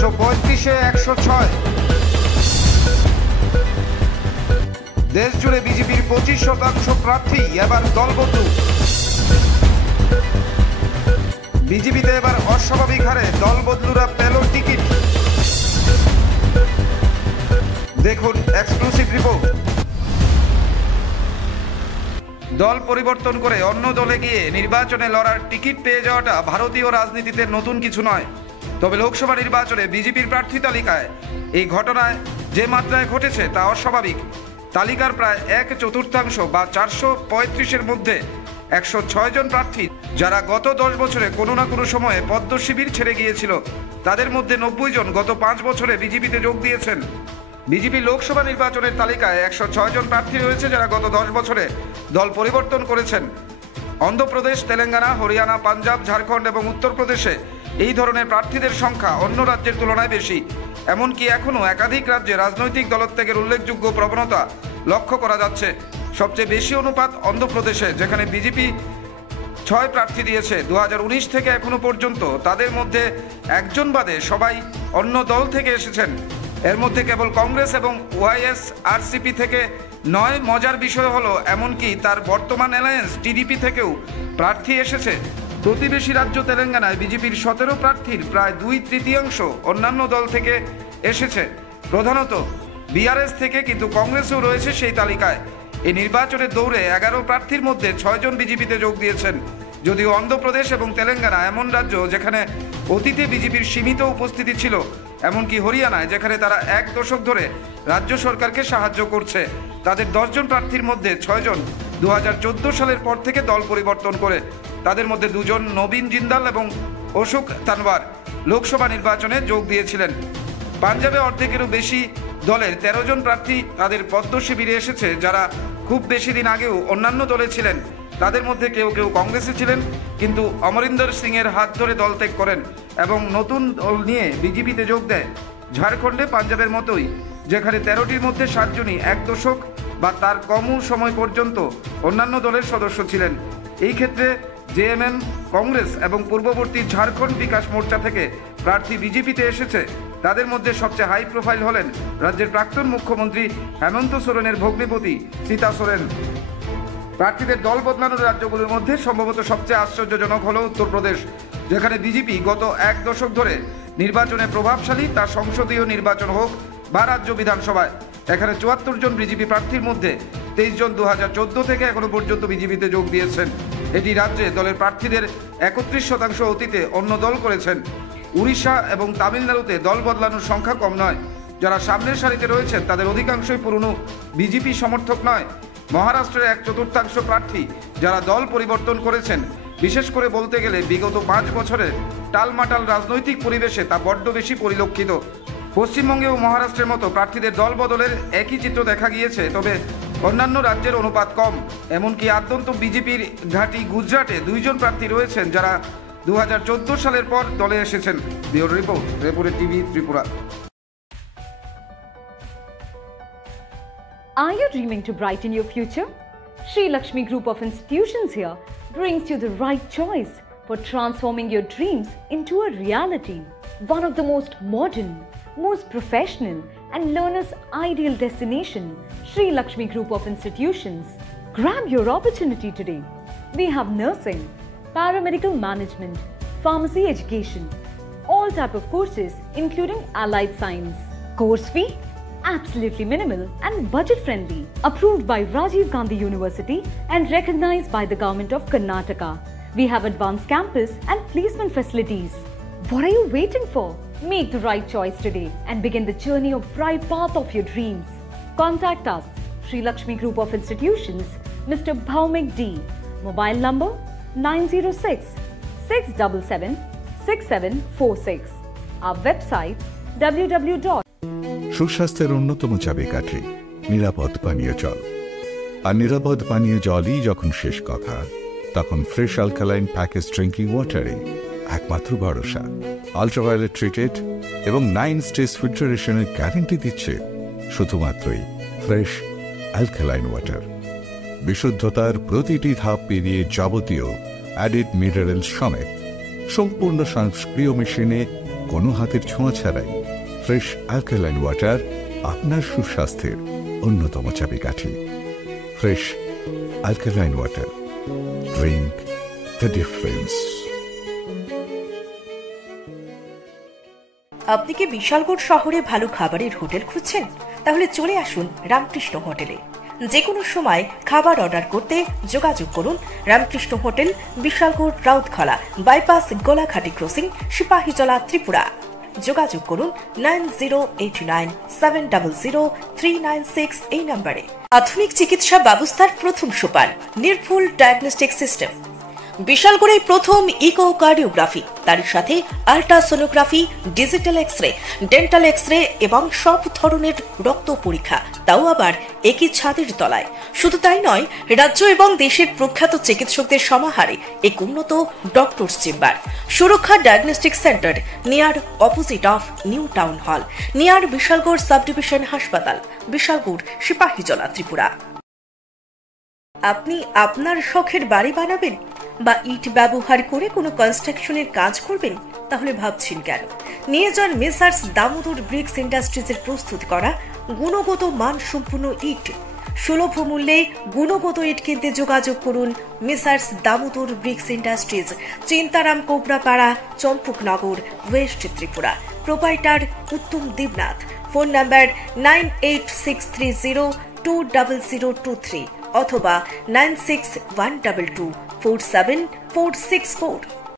135-এ 106। দেশ জুড়ে বিজেপির 25% প্রার্থী এবার দলবদলু। বিজেপিতে এবার অস্বাভাবিক হারে দলবদলুরা পেল টিকিট। দেখুন এক্সক্লুসিভ রিপোর্ট। দল পরিবর্তন করে অন্য দলে গিয়ে নির্বাচনে লড়ার টিকিট পেয়ে যাওয়াটা ভারতীয় রাজনীতিতে নতুন কিছু নয়। তবে লোকসভা নির্বাচনে বিজেপির প্রার্থী তালিকায় এই ঘটনায় যে মাত্রায় ঘটেছে তা অস্বাভাবিক। তালিকার প্রায় 1/4 বা 435-এর মধ্যে 106 জন প্রার্থী যারা গত 10 বছরে কোনো না কোনো সময়ে পদ্ম শিবির ছেড়ে গিয়েছিল, তাদের মধ্যে 90 জন গত 5 বছরে বিজেপিতে যোগ দিয়েছেন। বিজেপি লোকসভা নির্বাচনের তালিকায় 106 জন প্রার্থী রয়েছে যারা গত 10 বছরে দল পরিবর্তন করেছেন। অন্ধ্রপ্রদেশ, তেলেঙ্গানা, হরিয়ানা, পাঞ্জাব, ঝাড়খণ্ড এবং উত্তরপ্রদেশে এই ধরনের প্রার্থীদের সংখ্যা অন্য রাজ্যের তুলনায় বেশি। এমনকি এখনও একাধিক রাজ্যে রাজনৈতিক দলত্যাগের উল্লেখযোগ্য প্রবণতা লক্ষ্য করা যাচ্ছে। সবচেয়ে বেশি অনুপাত অন্ধ্রপ্রদেশে, যেখানে বিজেপি 6 প্রার্থী দিয়েছে 2019 থেকে এখনো পর্যন্ত। তাদের মধ্যে একজন বাদে সবাই অন্য দল থেকে এসেছেন। এর মধ্যে কেবল কংগ্রেস এবং ওয়াইএসআরসিপি থেকে নয়। মজার বিষয় হলো এমনকি তার বর্তমান অ্যালায়েন্স টিডিপি থেকেও প্রার্থী এসেছে। প্রতিবেশী রাজ্য তেলেঙ্গানায় বিজেপির 17 প্রার্থীর প্রায় 2/3 অন্যান্য দল থেকে এসেছে, প্রধানত বিআরএস থেকে, কিন্তু কংগ্রেসও রয়েছে সেই তালিকায়। এই নির্বাচনের দৌড়ে 11 প্রার্থীর মধ্যে 6 জন বিজেপিতে যোগ দিয়েছেন। যদিও অন্ধ্রপ্রদেশ এবং তেলেঙ্গানা এমন রাজ্য যেখানে অতীতে বিজেপির সীমিত উপস্থিতি ছিল, এমনকি হরিয়ানায় যেখানে তারা 1 দশক ধরে রাজ্য সরকারকে সাহায্য করছে, তাদের 10 জন প্রার্থীর মধ্যে 6 জন 2014 সালের পর থেকে দল পরিবর্তন করে। তাদের মধ্যে 2 জন নবীন জিন্দাল এবং অশোক তানওয়ার লোকসভা নির্বাচনে যোগ দিয়েছিলেন। পাঞ্জাবে অর্ধেকেরও বেশি দলের 13 জন প্রার্থী তাদের পদ্ম শিবিরে এসেছে, যারা খুব বেশি দিন আগেও অন্যান্য দলে ছিলেন। তাদের মধ্যে কেউ কেউ কংগ্রেসে ছিলেন, কিন্তু অমরিন্দর সিংয়ের হাত ধরে দল ত্যাগ করেন এবং নতুন দল নিয়ে বিজেপিতে যোগ দেয়। ঝাড়খণ্ডে পাঞ্জাবের মতোই, যেখানে 13টির মধ্যে 7 জনই 1 দশক বা তার কমও সময় পর্যন্ত অন্যান্য দলের সদস্য ছিলেন। এই ক্ষেত্রে জেএমএম, কংগ্রেস এবং পূর্ববর্তী ঝাড়খণ্ড বিকাশ মোর্চা থেকে প্রার্থী বিজেপিতে এসেছে। তাদের মধ্যে সবচেয়ে হাই প্রোফাইল হলেন রাজ্যের প্রাক্তন মুখ্যমন্ত্রী হেমন্ত সোরেনের ভগ্নিপতি সীতা সোরেন। প্রার্থীদের দল বদলানোর রাজ্যগুলোর মধ্যে সম্ভবত সবচেয়ে আশ্চর্যজনক হল উত্তরপ্রদেশ, যেখানে বিজেপি গত 1 দশক ধরে নির্বাচনে প্রভাবশালী, তা সংসদীয় নির্বাচন হোক বা রাজ্য বিধানসভায়। এখানে 74 জন বিজেপি প্রার্থীর মধ্যে 23 জন 2014 থেকে এখনো পর্যন্ত বিজেপিতে যোগ দিয়েছেন। এটি রাজ্যে দলের প্রার্থীদের 31% অতীতে অন্য দল করেছেন। উড়িষ্যা এবং তামিলনাড়ুতে দল বদলানোর সংখ্যা কম নয়। যারা সামনের সারিতে রয়েছেন তাদের অধিকাংশই পুরনো বিজেপি সমর্থক নয়। মহারাষ্ট্রের 1/4 প্রার্থী যারা দল পরিবর্তন করেছেন। বিশেষ করে বলতে গেলে বিগত 5 বছরের টালমাটাল রাজনৈতিক পরিবেশে তা বড্ড বেশি পরিলক্ষিত। পশ্চিমবঙ্গে ও মহারাষ্ট্রের মতো প্রার্থীদের দল বদলের একই চিত্র দেখা গিয়েছে, তবে অন্যান্য রাজ্যের অনুপাত কম। এমনকি আদ্যন্ত বিজেপির ঘাঁটি গুজরাটে 2 জন প্রার্থী রয়েছেন যারা 2014 সালের পর দলে এসেছেন। ব্যুরো রিপোর্ট, রেপুরে TV, Tripura. Are you dreaming to brighten your future? Sri Lakshmi Group of Institutions here brings you the right choice for transforming your dreams into a reality. One of the most modern, most professional and learners' ideal destination, Sri Lakshmi Group of Institutions. Grab your opportunity today. We have nursing, paramedical management, pharmacy education, all type of courses including allied science. Course fee? Absolutely minimal and budget friendly. Approved by Rajiv Gandhi University and recognized by the Government of Karnataka. We have advanced campus and placement facilities. What are you waiting for? Make the right choice today and begin the journey of bright path of your dreams. Contact us, Sri Lakshmi Group of Institutions, Mr. Bhaumik D. Mobile number 906-677-6746. Our website www. সুস্বাস্থ্যের অন্যতম চাবিকাঠি নিরাপদ পানীয় জল। আর নিরাপদ পানীয় জলই যখন শেষ কথা, তখন ফ্রেশ অ্যালকালাইন প্যাকেজ ড্রিঙ্কিং ওয়াটারে একমাত্র ভরসা। আল্ট্রাভায়োলেট ট্রিটেড এবং 9 স্টেজ ফিল্টারেশনের গ্যারান্টি দিচ্ছে শুধুমাত্রই ফ্রেশ অ্যালকালাইন ওয়াটার। বিশুদ্ধতার প্রতিটি ধাপ পেরিয়ে যাবতীয় অ্যাডিড মিনারেল সমেত সম্পূর্ণ স্বয়ংক্রিয় মেশিনে কোনো হাতের ছোঁয়া ছাড়াই ফ্রেশ অ্যালকালাইন ওয়াটার আপনার সুস্বাস্থ্যের অন্যতম চাবিকাঠি। Fresh alkaline water, drink the difference. আপনি কি বিশালগড় শহরে ভালো খাবারের হোটেল খুঁজছেন? তাহলে চলে আসুন রামকৃষ্ণ হোটেলে। যে কোনো সময় খাবার অর্ডার করতে যোগাযোগ করুন Ramakrishna hotel, Bishalgarh, Rautkhala bypass, Golaghati crossing, Sepahijala, Tripura. যোগাযোগ করুন 9089700396 এই নম্বরে। আধুনিক চিকিৎসা ব্যবস্থার প্রথম সোপান নির্ভুল ডায়াগনস্টিক সিস্টেম। বিশালগড়ে প্রথম ইকোকার্ডিওগ্রাফি, তার সাথে ultrasonography, digital x ray, dental x ray এবং সব ধরনের রক্ত পরীক্ষা, তাও আবার একই ছাদের তলায়। শুধু তাই নয়, রাজ্য এবং দেশের প্রখ্যাত চিকিৎসকদের সমাহারে এক উন্নত ডক্টরস চেম্বার। সুরক্ষা diagnostic centre, near opposite of new town hall, near Bishalgarh sub division হাসপাতাল, বিশালগড়, সিপাহীজলা, ত্রিপুরা। আপনি আপনার শখের বাড়ি বানাবেন বা ইট ব্যবহার করে কোনো কনস্ট্রাকশনের কাজ করবেন? তাহলে ভাবছেন কেন? নিয়ে যান মেসার্স দামোদর ব্রিক্স ইন্ডাস্ট্রিজের প্রস্তুত করা গুণগত মানসম্পন্ন ইট। সুলভ মূল্যে গুণগত ইট কিনতে যোগাযোগ করুন messrs Damodar bricks industries, Chintaram, Kobrapara, Champaknagar, west Tripura. Proprietor Uttam Debnath. Phone number 9863020023 অথবা 9612247464।